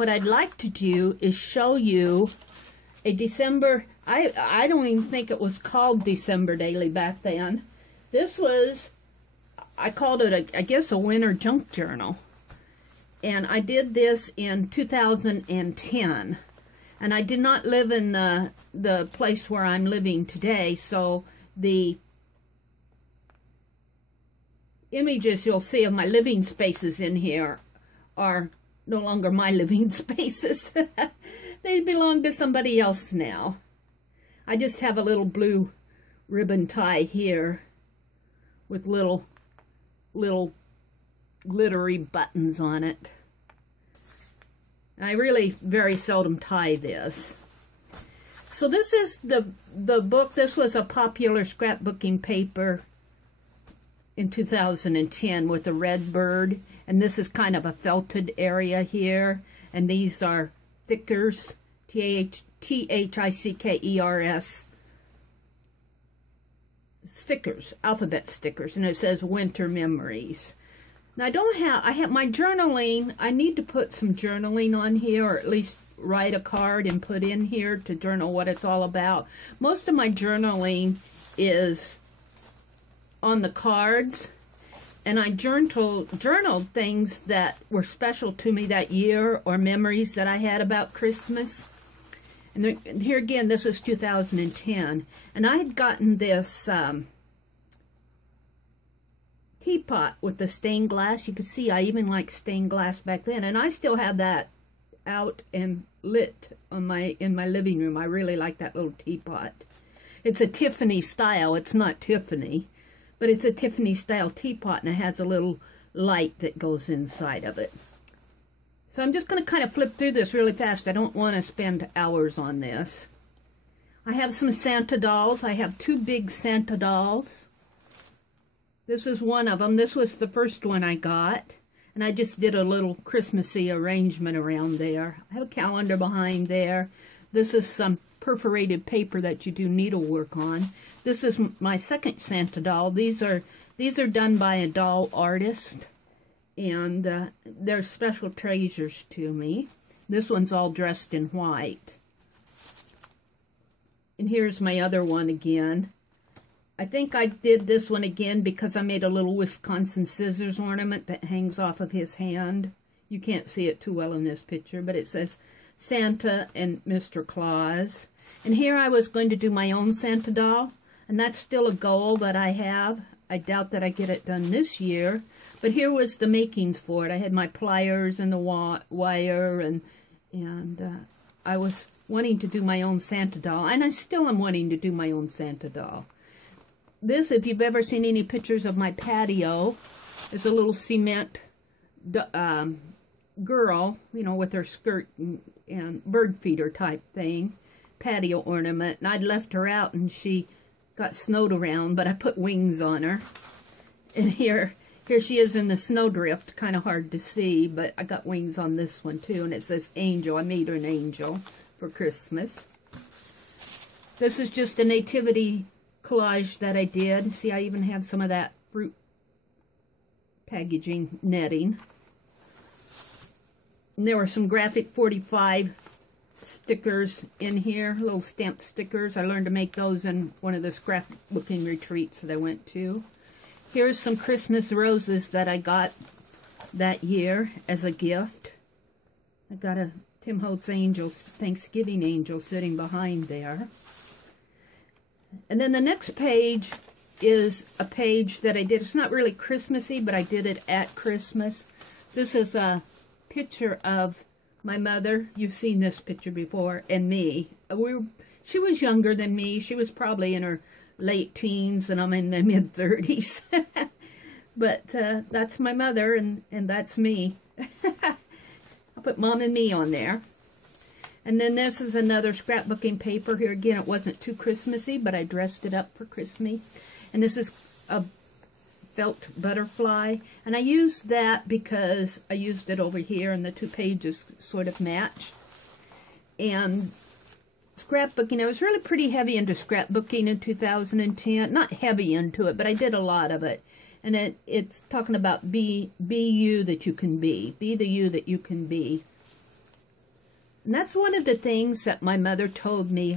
what I'd like to do is show you a December, I don't even think it was called December Daily back then. This was, I called it, I guess, a winter junk journal. And I did this in 2010. And I did not live in the place where I'm living today, so the images you'll see of my living spaces in here are no longer my living spaces. They belong to somebody else now. I just have a little blue ribbon tie here with little glittery buttons on it. I really very seldom tie this. So this is the book. This was a popular scrapbooking paper in 2010 with a red bird, and this is kind of a felted area here, and these are thickers, Thickers, stickers, alphabet stickers, and it says Winter Memories. Now I have my journaling. I need to put some journaling on here, or at least write a card and put in here to journal what it's all about. Most of my journaling is on the cards, and I journaled things that were special to me that year or memories that I had about Christmas. And here again, this is 2010, and I had gotten this teapot with the stained glass. You can see I even liked stained glass back then, and I still have that out and lit on in my living room. I really like that little teapot. It's a Tiffany style. It's not Tiffany, but it's a Tiffany style teapot, and it has a little light that goes inside of it. So I'm just going to kind of flip through this really fast. I don't want to spend hours on this. I have some Santa dolls. I have two big Santa dolls. This is one of them. This was the first one I got, and I just did a little Christmassy arrangement around there. I have a calendar behind there. This is some perforated paper that you do needlework on. This is my second Santa doll. These are done by a doll artist, and they're special treasures to me. This one's all dressed in white. And here's my other one again. I think I did this one again because I made a little Wisconsin scissors ornament that hangs off of his hand. You can't see it too well in this picture, but it says Santa and Mr. Claus. And here I was going to do my own Santa doll, and that's still a goal that I have. I doubt that I get it done this year, but here was the makings for it. I had my pliers and the wire, and I was wanting to do my own Santa doll, and I still am wanting to do my own Santa doll. This, if you've ever seen any pictures of my patio, is a little cement girl, you know, with her skirt and bird feeder type thing, patio ornament. And I'd left her out, and she got snowed around, but I put wings on her. And here she is in the snowdrift, kind of hard to see, but I got wings on this one too, and it says Angel. I made her an angel for Christmas. This is just a nativity collage that I did. See, I even have some of that fruit packaging netting. And there were some graphic 45 stickers in here, little stamped stickers. I learned to make those in one of the scrapbooking retreats that I went to. Here's some Christmas roses that I got that year as a gift. I got a Tim Holtz angel, Thanksgiving angel, sitting behind there. And then the next page is a page that I did. It's not really Christmassy, but I did it at Christmas. This is a picture of my mother. You've seen this picture before, and me. She was younger than me. She was probably in her late teens, and I'm in the mid-30s. But that's my mother, and that's me. I'll put Mom and me on there. And then this is another scrapbooking paper. Here again, it wasn't too Christmassy, but I dressed it up for Christmas. And this is a felt butterfly. And I used that because I used it over here, and the two pages sort of match. And scrapbooking, I was really pretty heavy into scrapbooking in 2010. Not heavy into it, but I did a lot of it. And it's talking about be you that you can be. Be the you that you can be. And that's one of the things that my mother told me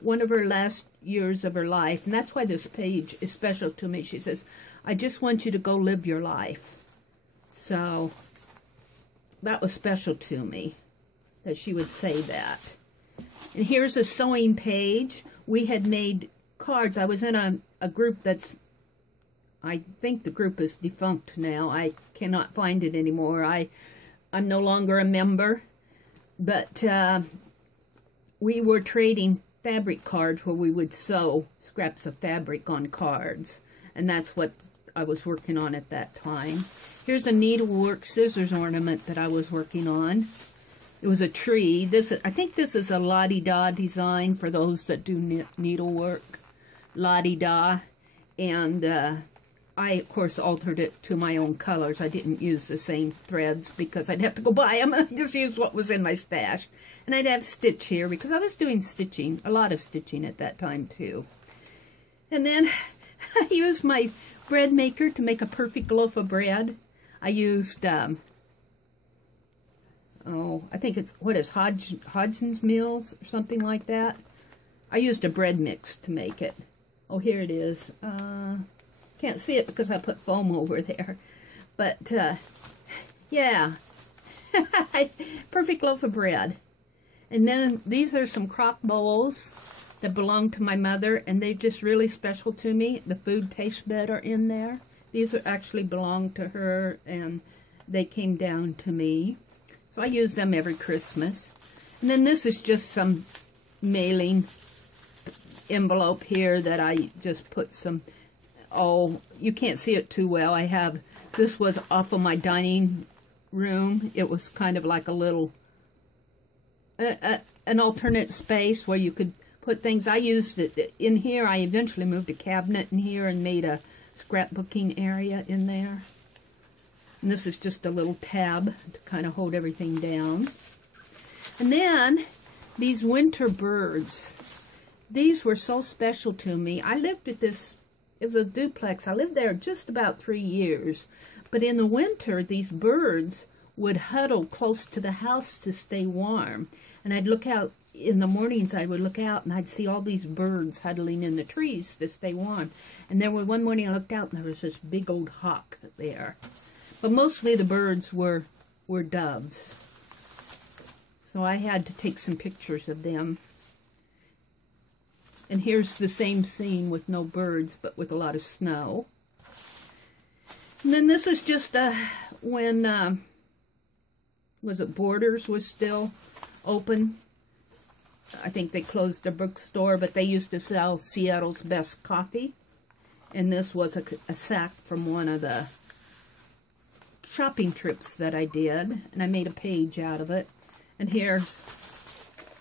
one of her last years of her life. And that's why this page is special to me. She says, I just want you to go live your life. So that was special to me, that she would say that. And here's a sewing page. We had made cards. I was in a group I think the group is defunct now. I cannot find it anymore. I'm no longer a member. But we were trading fabric cards where we would sew scraps of fabric on cards. And that's what I was working on at that time. Here's a needlework scissors ornament that I was working on. It was a tree. I think this is a la-di-da design for those that do needlework. La-di-da. And I, of course, altered it to my own colors. I didn't use the same threads because I'd have to go buy them. I just used what was in my stash. And I'd have stitch here because I was doing stitching, a lot of stitching at that time, too. And then I used my bread maker to make a perfect loaf of bread. I used, I think it's, Hodgson's Mills or something like that. I used a bread mix to make it. Oh, here it is. Can't see it because I put foam over there. But, yeah. Perfect loaf of bread. And then these are some crock bowls that belong to my mother, and they're just really special to me. The food tastes better in there. These actually belong to her, and they came down to me. So I use them every Christmas. And then this is just some mailing envelope here that I just put some... Oh, you can't see it too well. This was off of my dining room. It was kind of like a little, an alternate space where you could put things. I used it in here. I eventually moved a cabinet in here and made a scrapbooking area in there. And this is just a little tab to kind of hold everything down. And then these winter birds. These were so special to me. I lived at this... It was a duplex. I lived there just about 3 years. But in the winter, these birds would huddle close to the house to stay warm. And I'd look out, in the mornings I would look out and I'd see all these birds huddling in the trees to stay warm. And there was one morning I looked out and there was this big old hawk there. But mostly the birds were doves. So I had to take some pictures of them. And here's the same scene with no birds, but with a lot of snow. And then this is just when, was it Borders was still open? I think they closed their bookstore, but they used to sell Seattle's best coffee. And this was a sack from one of the shopping trips that I did. And I made a page out of it. And here's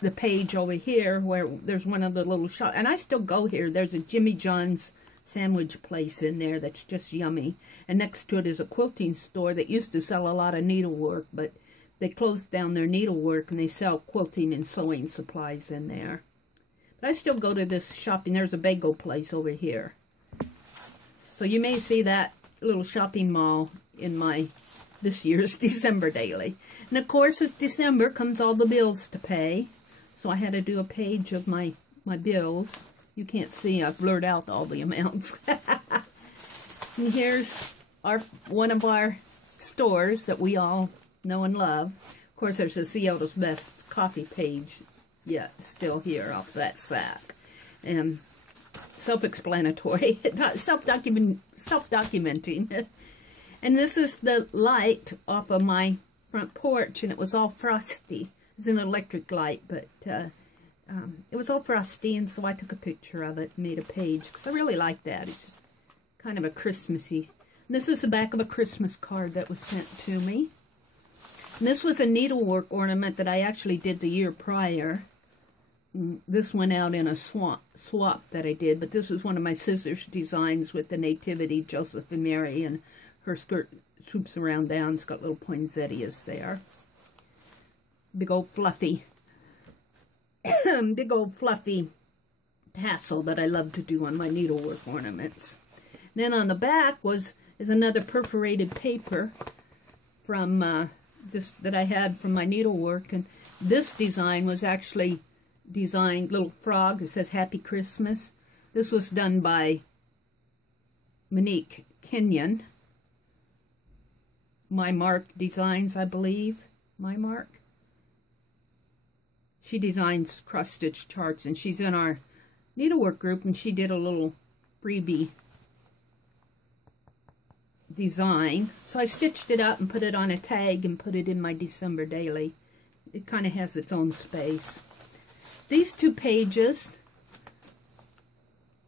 the page over here where there's one of the little shops. And I still go here. There's a Jimmy John's sandwich place in there that's just yummy. And next to it is a quilting store that used to sell a lot of needlework, but they closed down their needlework and they sell quilting and sewing supplies in there. But I still go to this shopping. There's a bagel place over here. So you may see that little shopping mall in my this year's December daily. And of course with December comes all the bills to pay. So I had to do a page of my bills. You can't see, I've blurred out all the amounts. And here's one of our stores that we all know and love. Of course, there's a Seattle's Best coffee page yet still here off that sack. And self-explanatory, self-documenting. And this is the light off of my front porch, and it was all frosty. It's an electric light, but it was all frosty, and so I took a picture of it and made a page, because I really like that. It's just kind of a Christmassy. And this is the back of a Christmas card that was sent to me. And this was a needlework ornament that I actually did the year prior. This went out in a swap that I did, but this was one of my scissors designs with the Nativity, Joseph and Mary, and her skirt swoops around down. It's got little poinsettias there. Big old fluffy tassel that I love to do on my needlework ornaments. And then on the back is another perforated paper from just that I had from my needlework. And this design was actually designed, little frog, it says Happy Christmas. This was done by Monique Kenyon. My Mark Designs, I believe. My Mark. She designs cross-stitch charts, and she's in our needlework group, and she did a little freebie design. So I stitched it up and put it on a tag and put it in my December daily. It kind of has its own space. These 2 pages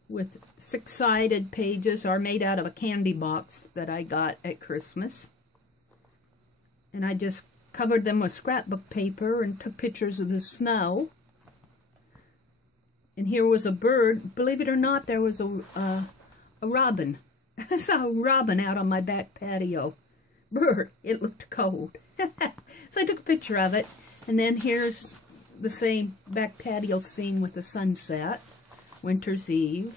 with 6-sided pages are made out of a candy box that I got at Christmas. And I just covered them with scrapbook paper and took pictures of the snow. And here was a bird. Believe it or not, there was a robin. I saw a robin out on my back patio. Bird. It looked cold. So I took a picture of it. And then here's the same back patio scene with the sunset. Winter's Eve.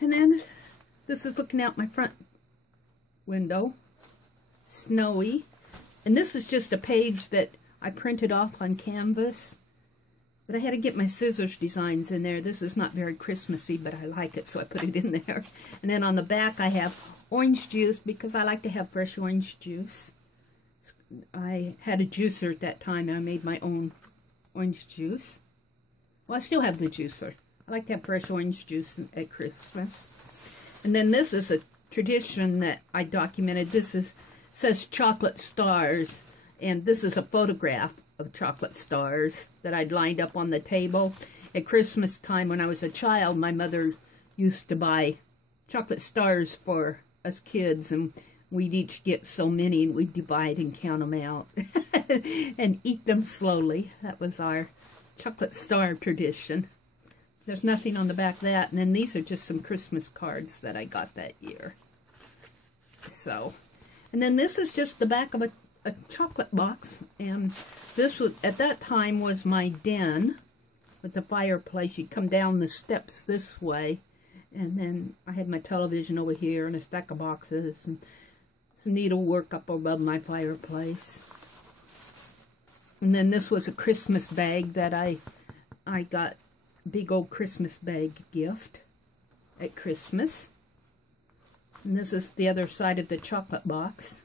And then this is looking out my front window. Snowy. And this is just a page that I printed off on canvas. But I had to get my scissors designs in there. This is not very Christmassy, but I like it, so I put it in there. And then on the back I have orange juice because I like to have fresh orange juice. I had a juicer at that time and I made my own orange juice. Well, I still have the juicer. I like to have fresh orange juice at Christmas. And then this is a tradition that I documented. This says chocolate stars, and this is a photograph of chocolate stars that I'd lined up on the table. At Christmas time when I was a child, my mother used to buy chocolate stars for us kids, and we'd each get so many, and we'd divide and count them out and eat them slowly. That was our chocolate star tradition. There's nothing on the back of that. And then these are just some Christmas cards that I got that year. So, and then this is just the back of a chocolate box. And this was, at that time, was my den with the fireplace. You'd come down the steps this way. And then I had my television over here and a stack of boxes and some needlework up above my fireplace. And then this was a Christmas bag that I got, big old Christmas bag gift at Christmas. And this is the other side of the chocolate box.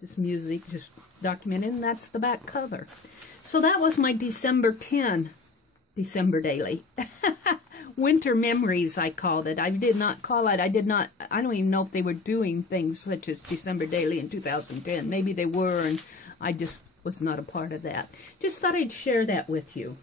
This music just documented, and that's the back cover. So that was my December 10 December daily. Winter memories, I called it. I did not call it, I don't even know if they were doing things such as December daily in 2010. Maybe they were, and I just was not a part of that. Just thought I'd share that with you.